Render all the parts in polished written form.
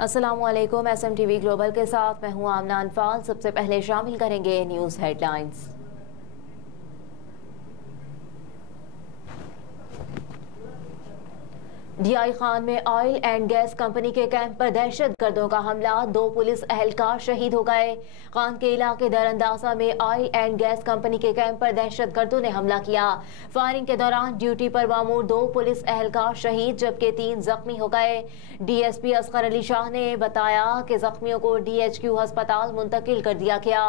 अस्सलामुअलैकुम। SMTV global के साथ मैं हूं आमना अनफाल। सबसे पहले शामिल करेंगे न्यूज़ हेडलाइंस। DI खान में ऑयल एंड गैस कंपनी के कैंप पर दहशतगर्दों का हमला, 2 पुलिस एहलकार शहीद हो गए। खान के इलाके दरअंदाजा में ऑयल एंड गैस कंपनी के कैंप पर दहशतगर्दों ने हमला किया। फायरिंग के दौरान ड्यूटी पर मामूर 2 पुलिस एहलकार शहीद जबकि 3 जख्मी हो गए। DSP असगर अली शाह ने बताया कि जख्मियों को DHQ अस्पताल मुंतकिल कर दिया गया,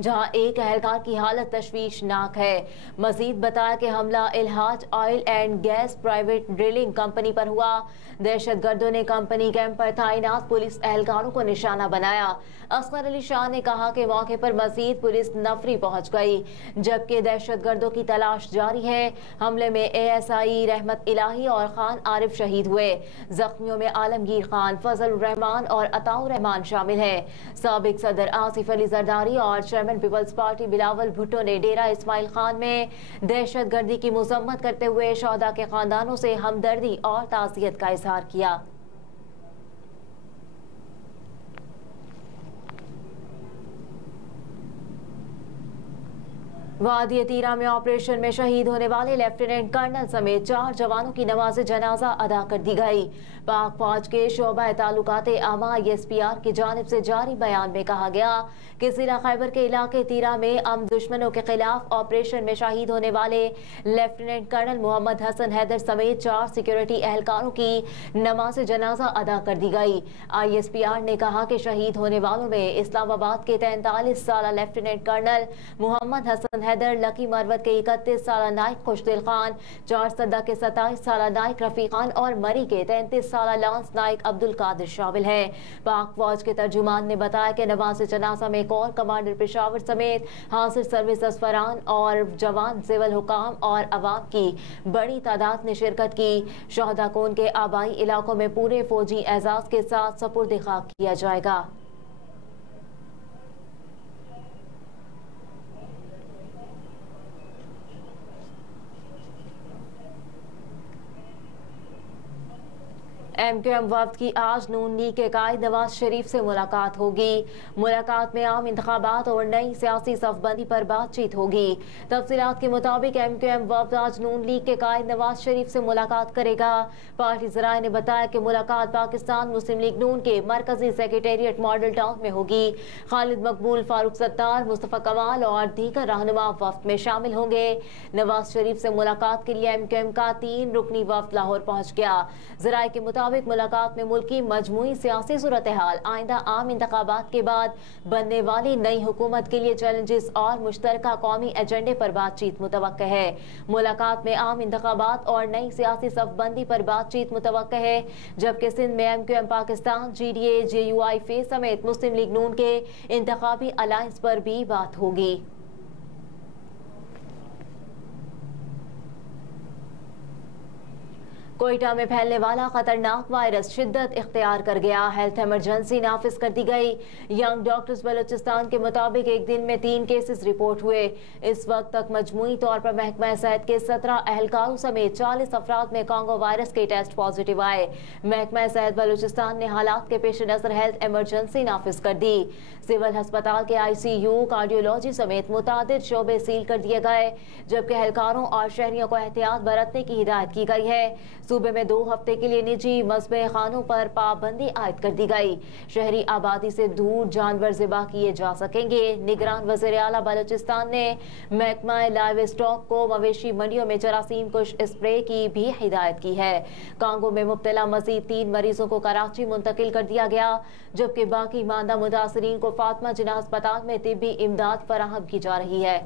जहां एक एहलकार की हालत तशवीशनाक है। मजीद बताया कि हमला Ilhaj oil and gas private drilling company पर हुआ। दहशतगर्दों ने कंपनी कैंप पर तैनात पुलिस एहलकारों को निशाना बनाया। असगर अली शाह ने कहा कि मौके पर मजीद पुलिस नफरी पहुंच गई जबकि दहशतगर्दों की तलाश जारी है। हमले में ASI रहमत इलाही और खान आरिफ शहीद हुए। जख्मियों में आलमगीर खान, फजल रहमान और अताउर रहमान शामिल हैं। साबिक सदर आसिफ अली जरदारी और chairman people's party Bilawal Bhutto ने डेरा इस्माइल खान में दहशतगर्दी की मजम्मत करते हुए शहदा के खानदानों से हमदर्दी और ताज़ियत का इजहार किया। वादी तीरा में ऑपरेशन में शहीद होने वाले लेफ्टिनेंट कर्नल समेत 4 जवानों की नमाज जनाजा अदा कर दी गई। पाक फौज के शोबा ताल्लुकात आमा ISPR की जानिब से जारी बयान में कहा गया कि जिला खैबर के इलाके तीरा में दुश्मनों के खिलाफ ऑपरेशन में शहीद होने वाले लेफ्टिनेंट कर्नल मोहम्मद हसन हैदर समेत 4 सिक्योरिटी एहलकारों की नमाज जनाजा अदा कर दी गई। ISPR ने कहा कि शहीद होने वालों में इस्लामाबाद के 43 साल लेफ्टिनेंट कर्नल मोहम्मद हसन हैदर, लकी मरवत के 31 साल नाइक खुशदिल खान, 4 सद्दा के 27 साल नाइक रफी खान और मरी के 33 साल लांस नाइक अब्दुल कादिर शामिल हैं। पाक फौज के तर्जुमान ने बताया कि नमाज जनाजा में कोर कमांडर पेशावर समेत हासिल सर्विस असफरान और जवान, सिविल हुकाम और अवाम की बड़ी तादाद ने शिरकत की। शहदा को उनके आबाई इलाकों में पूरे फौजी एजाज के साथ सपुर्द खाक किया जाएगा। MQM वफ्द की आज नून लीग के कायद नवाज शरीफ से मुलाकात होगी। मुलाकात में आम इंतखाबात और नई सियासी सफबंदी पर बातचीत होगी। तफसीलात के मुताबिक MQM वफ्द आज नून लीग के कायद नवाज शरीफ से मुलाकात करेगा। पार्टी ज़राए ने बताया कि मुलाकात पाकिस्तान मुस्लिम लीग नून के मरकजी सेक्रेटेरिएट मॉडल टाउन में होगी। खालिद मकबूल, फारूक सत्तार, मुस्तफ़ा कमाल और दीगर रहनुमा वफ्द में शामिल होंगे। नवाज शरीफ से मुलाकात के लिए MQM का 3 रुकनी वफ्द लाहौर पहुँच गया। ज़राए के मुताबिक मुलाकात में मुल्क की मजमूई सियासी सूरत हाल, आइंदा आम इंतखाबात के बाद बनने वाली नई हुकूमत के लिए चैलेंजेस और मुश्तरका कौमी एजेंडे पर बातचीत मुतवक्के है। मुलाकात में आम इंतखाबात और नई सियासी सफबंदी पर बातचीत मुतवक्के है, जबकि सिंध में MQM पाकिस्तान, GDA, JUI फे समेत मुस्लिम लीग नून के इंतखाबी अलायंस पर भी बात होगी। कोयटा में फैलने वाला खतरनाक वायरस शिद्दत इख्तियार कर गया। हेल्थ इमरजेंसी नाफिज कर दी गई। यंग डॉक्टर्स बलोचिस्तान के मुताबिक एक दिन में 3 केसेस रिपोर्ट हुए। इस वक्त तक मजमूई तौर पर महकमा सेहत के 17 एहलकारों समेत 40 अफराद में कांगो वायरस के टेस्ट पॉजिटिव आए। महकमा सेहत बलोचिस्तान ने हालात के पेश नजर हेल्थ इमरजेंसी नाफिज कर दी। सिविल अस्पताल के ICU, कार्डियोलॉजी समेत मुतादिद शोबे सील कर दिए गए, जबकि एहलकारों और शहरियों को एहतियात बरतने की हिदायत की गई है। सूबे में 2 हफ्ते के लिए निजी मस्बे खानों पर पाबंदी आयद कर दी गई। शहरी आबादी से दूर जानवर ज़िबा किए जा सकेंगे। निगरान वज़ीर आला बलोचिस्तान ने महकमा लाइव स्टॉक को मवेशी मंडियों में जरासीम कुश स्प्रे की भी हिदायत की है। कांगो में मुब्तला मजीद 3 मरीजों को कराची मुंतकिल कर दिया गया, जबकि बाकी मांदा मुतासरीन को फातिमा जिन्ना अस्पताल में तिब्बी इमदाद फराहम की जा रही है।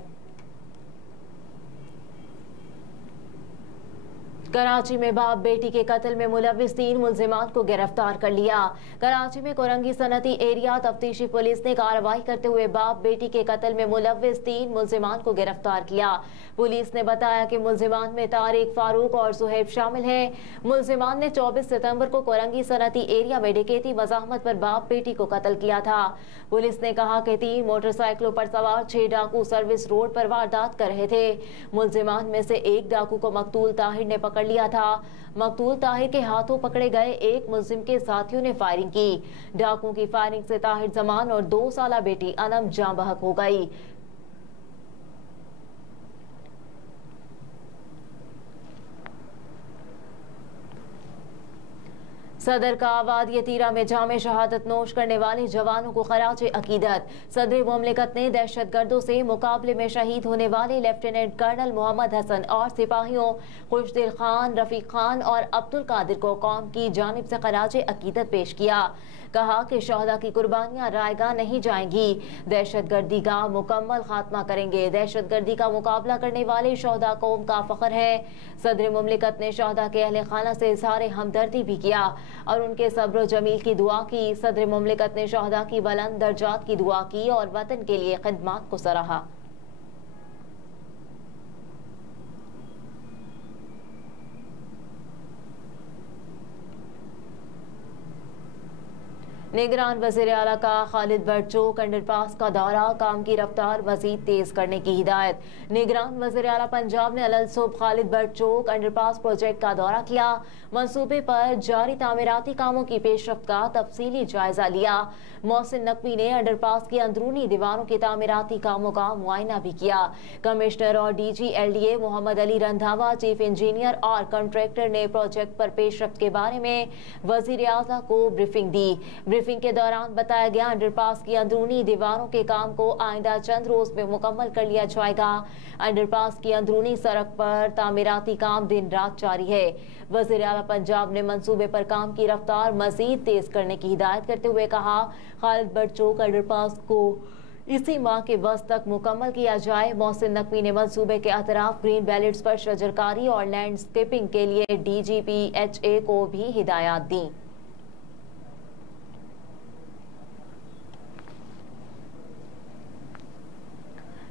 कराची में बाप बेटी के कत्ल में मुलविस 3 मुल्जिमान को गिरफ्तार कर लिया। कराची में कोरंगी सनती एरिया तफ्तीशी पुलिस ने कार्रवाई करते हुए बाप बेटी के कत्ल में मुलविस 3 मुल्जिमान को गिरफ्तार किया। पुलिस ने बताया कि मुल्जिमान में तारिक, फारूक और सुहेब शामिल हैं। मुल्जिमान ने 24 सितंबर को कोरंगी सनती एरिया में डकैती मज़ाहमत पर बाप बेटी को कत्ल किया था। पुलिस ने कहा कि 3 मोटरसाइकिलों पर सवार 6 डाकू सर्विस रोड पर वारदात कर रहे थे। मुल्जिमान में से एक डाकू को मकतूल ताहिर ने पकड़ कर लिया था। मकतूल ताहिर के हाथों पकड़े गए एक मुलजिम के साथियों ने फायरिंग की। डाकुओं की फायरिंग से ताहिर जमान और 2 साला बेटी अनम जाँ बहक हो गई। सदर का वादिया तीरा में जामे शहादत नोश करने वाले जवानों को खराज अकीदत। सदर मुमलिकत ने दहशतगर्दों से मुकाबले में शहीद होने वाले लेफ्टिनेंट कर्नल मोहम्मद हसन और सिपाहियों खुशदिल खान, रफीक खान और अब्दुल कादिर को कौम की जानिब से खराज अकीदत पेश किया। कहा कि शहदा की कुर्बानियां रायगा नहीं जाएंगी, दहशतगर्दी का मुकम्मल खात्मा करेंगे। दहशतगर्दी का मुकाबला करने वाले शहदा कौम का फख्र है। सदर मुमलिकत ने शहदा के अहले खाना से इज़हार हमदर्दी भी किया और उनके सब्र जमील की दुआ की। सदर मुमलिकत ने शहदा की बुलंद दर्जात की दुआ की और वतन के लिए खिदमत को सराहा। निगरान वज़ीर आला का खालिद भट्ट चौक अंडरपास का दौरा, काम की रफ्तार मजीद तेज करने की हिदायत। निगरान वज़ीर आला पंजाब ने अलसुब खालिद भट्ट चौक अंडरपास प्रोजेक्ट का दौरा किया। मंसूबे पर जारी तामीराती कामों की पेशरफ्त का तफसीली जायजा लिया। मोहसिन नकवी ने अंडरपास की अंदरूनी दीवारों के तामीराती कामों का मुआयना भी किया। कमिश्नर और DG-LDA Mohammad Ali Randhawa, chief engineer और कॉन्ट्रैक्टर ने प्रोजेक्ट पर पेशरफ्त के बारे में वज़ीर आला को ब्रीफिंग दी। ब्रीफिंग के दौरान बताया गया अंडरपास की अंदरूनी दीवारों के काम को आइंदा चंद रोज में मुकम्मल कर लिया जाएगा। अंडरपास की अंदरूनी सड़क पर तामीराती काम दिन रात जारी है। वज़ीर आला पंजाब ने मंसूबे पर काम की रफ्तार मजीद तेज करने की हिदायत करते हुए कहा, खालिद भट्ट चौक अंडरपास को इसी माह के वस्त तक मुकम्मल किया जाए। मोहसिन नकवी ने मंसूबे के अतराफ ग्रीन बेल्ट्स पर शजरकारी और लैंडस्केपिंग के लिए DGPHA को भी हिदायत दी।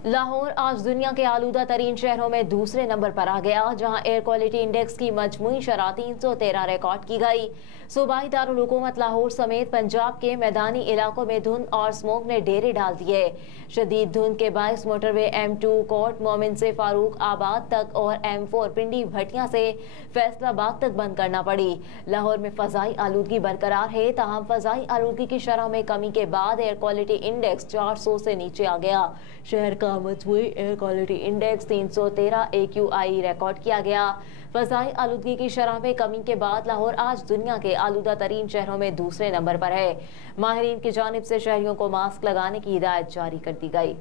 लाहौर आज दुनिया के आलूदा तरीन शहरों में दूसरे नंबर पर आ गया, जहां एयर क्वालिटी इंडेक्स की मजमूई शरह 313 रिकॉर्ड की गई। सूबाई दारुल हुकूमत लाहौर समेत पंजाब के मैदानी इलाकों में धुंध और स्मोक ने डेरे डाल दिए। शदीद धुंध के बायस मोटरवे M2 कोट मोमिन से फारूक आबाद तक और M4 पिंडी भटिया से फैसलाबाद तक बंद करना पड़ी। लाहौर में फजाई आलूदगी बरकरार है, ताहम फजाई आलूदगी की शरह में कमी के बाद एयर क्वालिटी इंडेक्स 400 से नीचे आ गया। शहर का मजमूई air quality index 313 AQI record किया गया। फजाई आलूदगी की शरह में कमी के बाद लाहौर आज दुनिया के आलूदा तरीन शहरों में दूसरे नंबर पर है। माहिरीन की जानिब से शहरियों को मास्क लगाने की हिदायत जारी कर दी गई।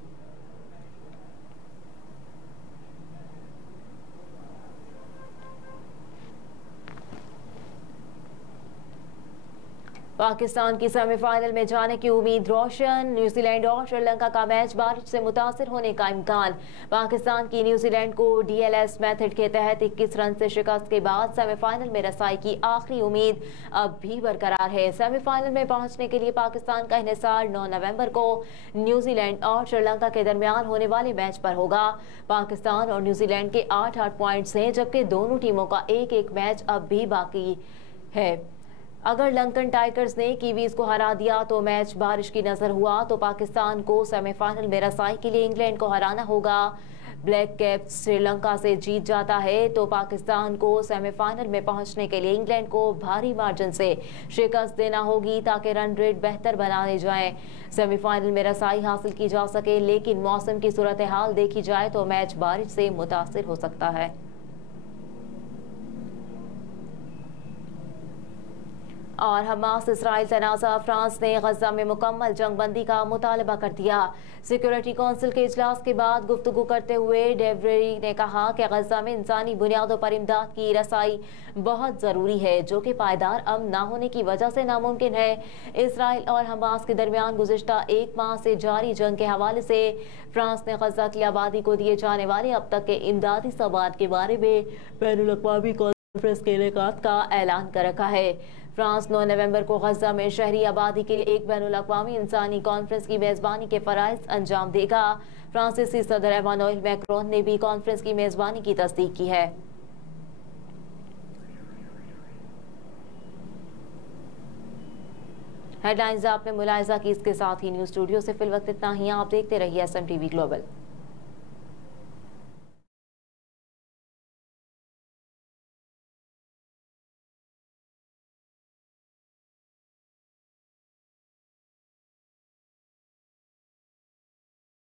पाकिस्तान की सेमीफाइनल में जाने की उम्मीद रोशन। न्यूजीलैंड और श्रीलंका का मैच बारिश से मुतासिर होने का इम्कान। पाकिस्तान की न्यूजीलैंड को DLS मेथड के तहत 21 रन से शिकस्त के बाद सेमीफाइनल में रसाई की आखिरी उम्मीद अब भी बरकरार है। सेमीफाइनल में पहुंचने के लिए पाकिस्तान का इन्हिसार 9 नवंबर को न्यूजीलैंड और श्रीलंका के दरमियान होने वाले मैच पर होगा। पाकिस्तान और न्यूजीलैंड के 8-8 पॉइंट्स हैं, जबकि दोनों टीमों का एक-एक मैच अब भी बाकी है। अगर लंकन टाइगर्स ने कीवीज को हरा दिया तो मैच बारिश की नजर हुआ तो पाकिस्तान को सेमीफाइनल में रसाई के लिए इंग्लैंड को हराना होगा। ब्लैक कैप श्रीलंका से जीत जाता है तो पाकिस्तान को सेमीफाइनल में पहुंचने के लिए इंग्लैंड को भारी मार्जिन से शिकस्त देना होगी ताकि रन रेट बेहतर बनाने जाएं, सेमीफाइनल में रसाई हासिल की जा सके। लेकिन मौसम की सूरत हाल देखी जाए तो मैच बारिश से मुतासिर हो सकता है। और हमास इसराइल तनाज़ा, फ्रांस ने गजा में मुकम्मल जंगबंदी का मुतालबा कर दिया। सिक्योरिटी काउंसिल के इजलास के बाद गुफ्तगू करते हुए डेवरी ने कहा कि गजा में इंसानी बुनियादों पर इमदाद की रसाई बहुत ज़रूरी है, जो कि पायदार अमन ना होने की वजह से नामुमकिन है। इसराइल और हमास के दरमियान गुज़िश्ता 1 माह से जारी जंग के हवाले से फ्रांस ने गजा की आबादी को दिए जाने वाले अब तक के इमदादी सवाल के बारे में बैनुल-अक़वामी कॉन्फ्रेंस के इनेकात का ऐलान कर रखा है। फ्रांस 9 नवंबर को गजा में शहरी आबादी के लिए एक बैनुल-अक़वामी इंसानी कॉन्फ्रेंस की मेज़बानी के फ़राइज़ अंजाम देगा। फ्रांसीसी सदर एमानुएल मैक्रोन ने भी कॉन्फ्रेंस की मेज़बानी की तस्दीक की है। हेडलाइंस आपने मुलाहिजा की, इसके साथ ही न्यूज़ स्टूडियो से फिल वक्त इतना ही। आप देखते रहिए SMTV ग्लोबल।